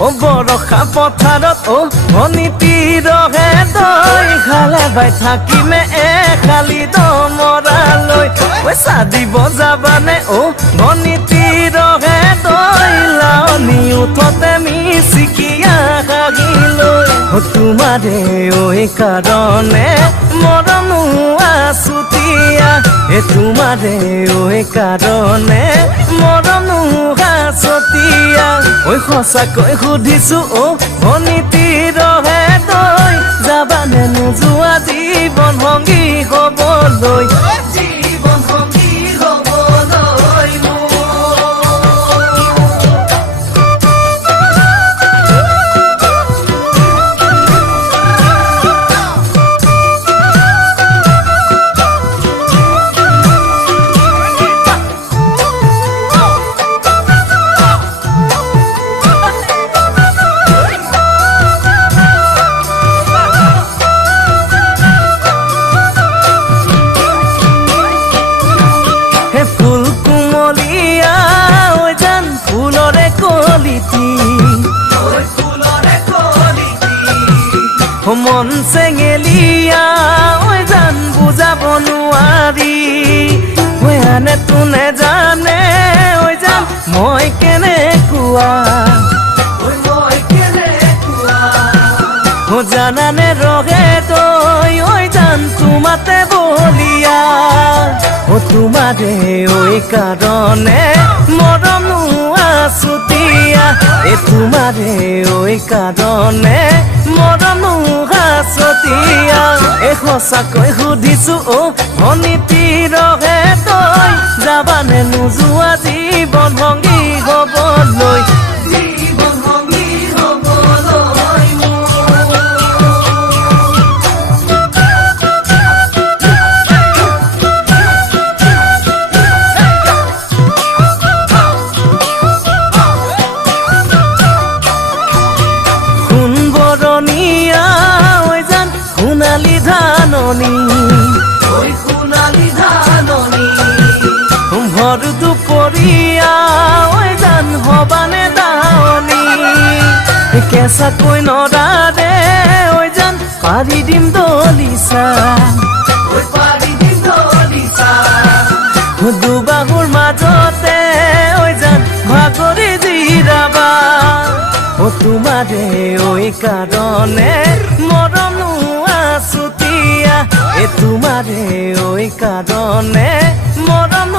বৰষা পথাৰত ভনীতিৰহে দৈ খালে বাই থাকিমে খালি দমৰালৈ পইচা দিব যাবানে ভনীতিৰহে দৈ লাৱনী উঠতে মিচিকিয়া হাগিলৈ তোমাৰে কাৰণে মৰম আছুতীয়া তোমাৰে কাৰণে মৰম আছতীয়া সঁচাকৈ সুধিছো ভনীতিৰহে দৈ যাবানে নোযোৱা জীৱন সংগী হ'বলৈ জীৱন সংগী হ'বলৈ মন চেঙেলিয়া জান বুজাব নোৱাৰি আনে তোনে জানে জান মই কেনেকুৱা জানানে ৰহে তই জান তোমাতে বলিয়া তোমাৰে কাৰণে মৰম আছুতীয়া তোমাৰে কাৰণে মৰম আছতীয়া সঁচাকৈ সুধিছো ভনীতিৰহে তই যাবানে নোযোৱা জীৱন সংগী হ'বলৈ জীৱন সংগী হ'বলৈ ভৰ দুপৰীয়া জান হবানে দাৱনী কেঁচাকৈ নৰাৰে জান পাৰি দিম দলিচা দুবাহুৰ মাজতে জান ভাগৰি জিৰাবা তোমাৰে কাৰণে মৰম আছুতীয়া তোমাৰে কাৰণে মৰম